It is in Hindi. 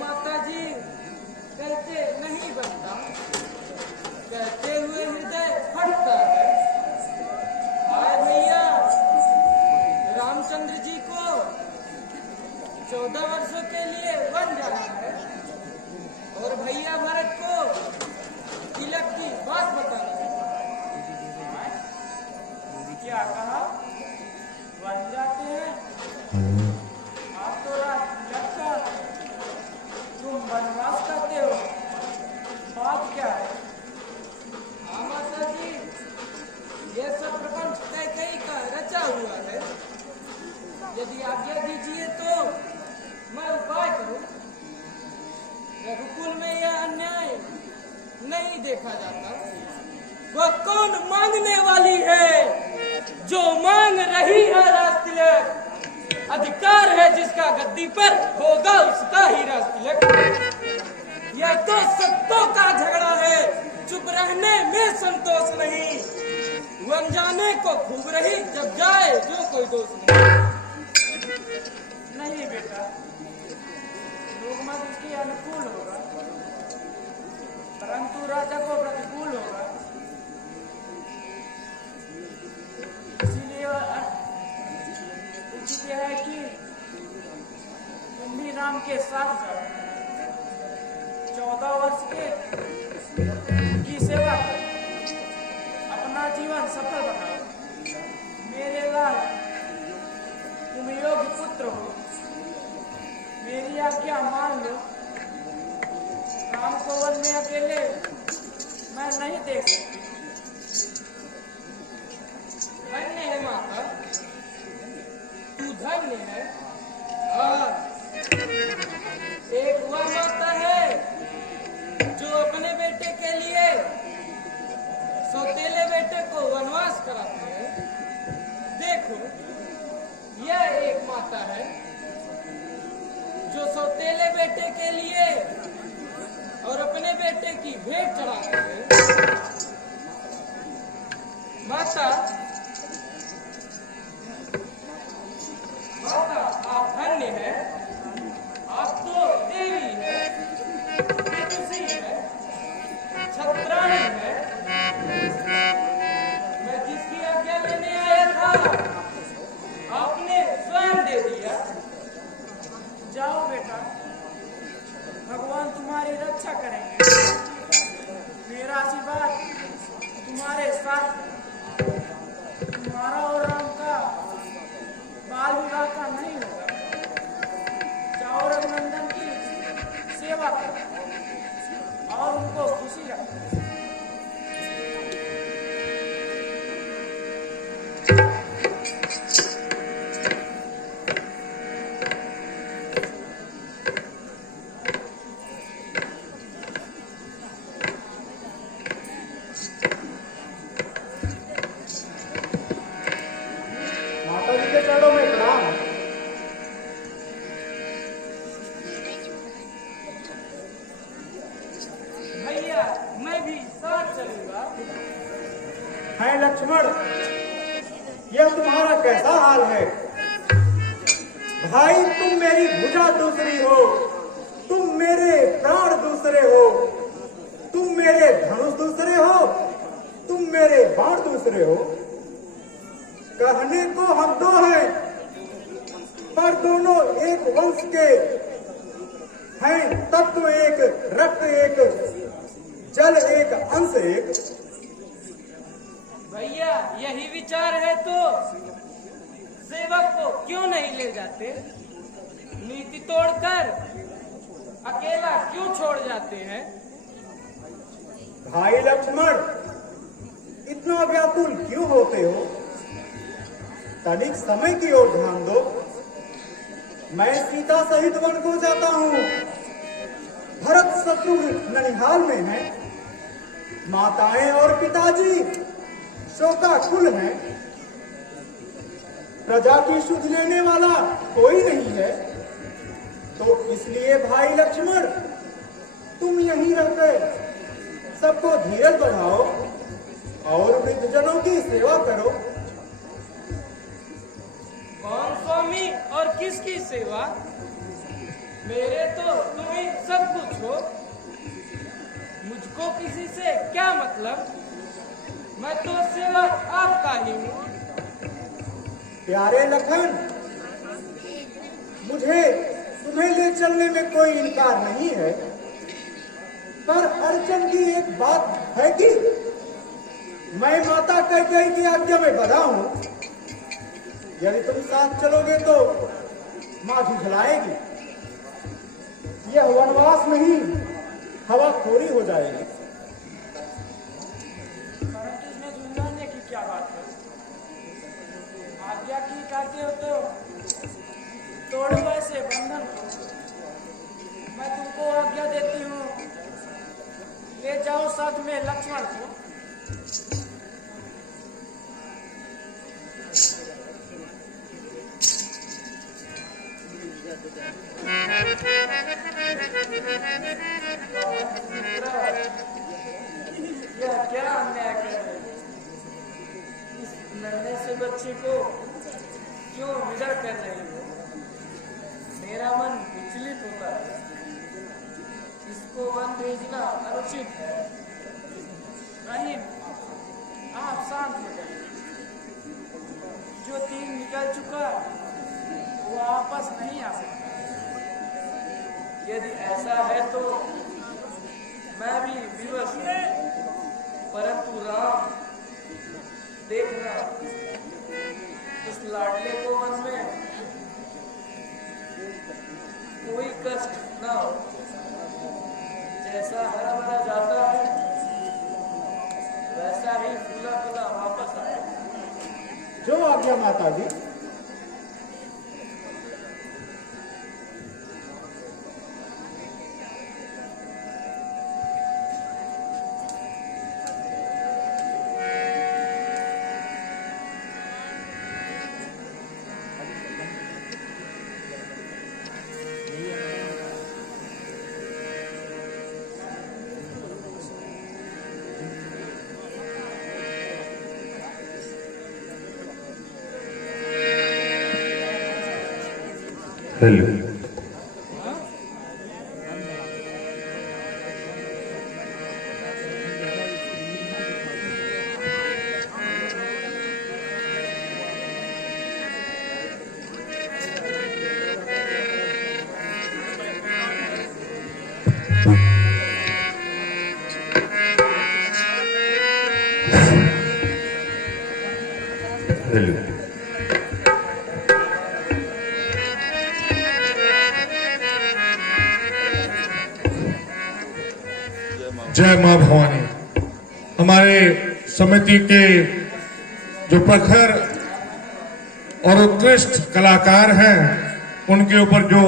माता जी कहते नहीं बनता, कहते हुए हृदय फटता है। हाय भैया, रामचंद्र जी को 14 वर्षों के लिए वन जाना है और भैया भरत को तिलक की बात बताना है। क्या कहा? वन जाते हैं? आप तो रात तिलक का, तुम वनवास करते हो, बात क्या है? हाँ माता जी, यह सब प्रपंच कैकेयी का रचा हुआ है। यदि आज्ञा दीजिए तो मैं उपाय करूं। रघुकुल में यह अन्याय नहीं देखा जाता। वह कौन मांगने वाली है जो मांग रही है राज तिलक? अधिकार है जिसका गद्दी पर, होगा उसका ही राज तिलक। यह तो सत्तों का झगड़ा है, चुप रहने में संतोष नहीं। वो अनजाने को खूब रही, जब जाए जो कोई दोष नहीं बेटा, लोग मत उसके अनुकूल होगा, परंतु राजा को प्रतिकूल होगा। इसीलिए उचित है कि तुम भी राम के साथ जाओ, 14 वर्ष की सेवा करो, अपना जीवन सफल बनाओ। मेरे लाल, तुम योग्य पुत्र हो, मेरी आज्ञा मान लो। राम को वन में अकेले मैं नहीं देख सकती। धन्य है माता, तू धन्य है। और एक वह माता है जो अपने बेटे के लिए सौतेले बेटे को वनवास कराती है। देखो, यह एक माता है जो सौतेले बेटे के लिए और अपने बेटे की भेंट चढ़ाती है। माता, आप धन्य है। आप तो देवी है, विदुषी है, छत्राणी है। मैं जिसकी आज्ञा लेने आया था, आपने स्वयं दे दिया। जाओ बेटा, भगवान तुम्हारी रक्षा करेंगे। मेरा आशीर्वाद तुम्हारे साथ है। तुम्हारा और राम का बाल विवाह का नहीं होगा। जाओ, रघुनंदन की सेवा करो और उनको खुशी रखो। है लक्ष्मण, यह तुम्हारा कैसा हाल है? भाई, तुम मेरी भुजा दूसरी हो, तुम मेरे प्राण दूसरे हो, तुम मेरे धनुष दूसरे हो, तुम मेरे बाण दूसरे हो। कहने को हम दो हैं, पर दोनों एक वंश के हैं। तत्व एक, रक्त एक, जल एक, अंश एक। भैया, यही विचार है तो सेवक को क्यों नहीं ले जाते? नीति तोड़कर अकेला क्यों छोड़ जाते हैं? भाई लक्ष्मण, इतना व्याकुल क्यों होते हो? तनिक समय की ओर ध्यान दो। मैं सीता सहित वन को जाता हूँ। भरत शत्रुघ्न ननिहाल में है। माताएं और पिताजी शोकाकुल हैं। प्रजा की सुध लेने वाला कोई नहीं है। तो इसलिए भाई लक्ष्मण, तुम यहीं रहकर सबको धीरज बढ़ाओ और वृद्धजनों की सेवा करो। कौन स्वामी और किसकी सेवा? मेरे तो तुम ही सब कुछ हो, मुझको किसी से क्या मतलब? मैं तो सेवक आपका ही हूँ। प्यारे लखन, मुझे तुम्हें ले चलने में कोई इनकार नहीं है, पर अर्चन की एक बात है कि मैं माता कैकेयी की आज्ञा में बंधा हूं। यदि तुम साथ चलोगे तो मां झुझलाएगी। यह वनवास नहीं, हवाखोरी हो जाएगी। परंतु इसमें झुंझाने की क्या बात है? आज्ञा की कहते हो तो तोड़ो ऐसे बंधन को। मैं तुमको आज्ञा देती हूँ, ले जाओ साथ में लक्ष्मण को। यह क्या अन्याय कर रहे हो? इस नन्हे से बच्चे को क्यों विदा कर रहे हो? मेरा मन विचलित होता है। इसको वन भेजना अनुचित है। रहीम, आप शांत हो जाइए। जो तीर निकल चुका वो वापस नहीं आ सकता। यदि ऐसा है तो मैं भी विवश हूँ, परंतु राम, देखना इस लाडले को मन में कोई कष्ट न हो। जैसा हरा भरा जाता है वैसा ही फूला फूला वापस आए। जो आज्ञा माता जी। हेलो। हेलो। जय मां भवानी। हमारे समिति के जो प्रखर और उत्कृष्ट कलाकार हैं, उनके ऊपर जो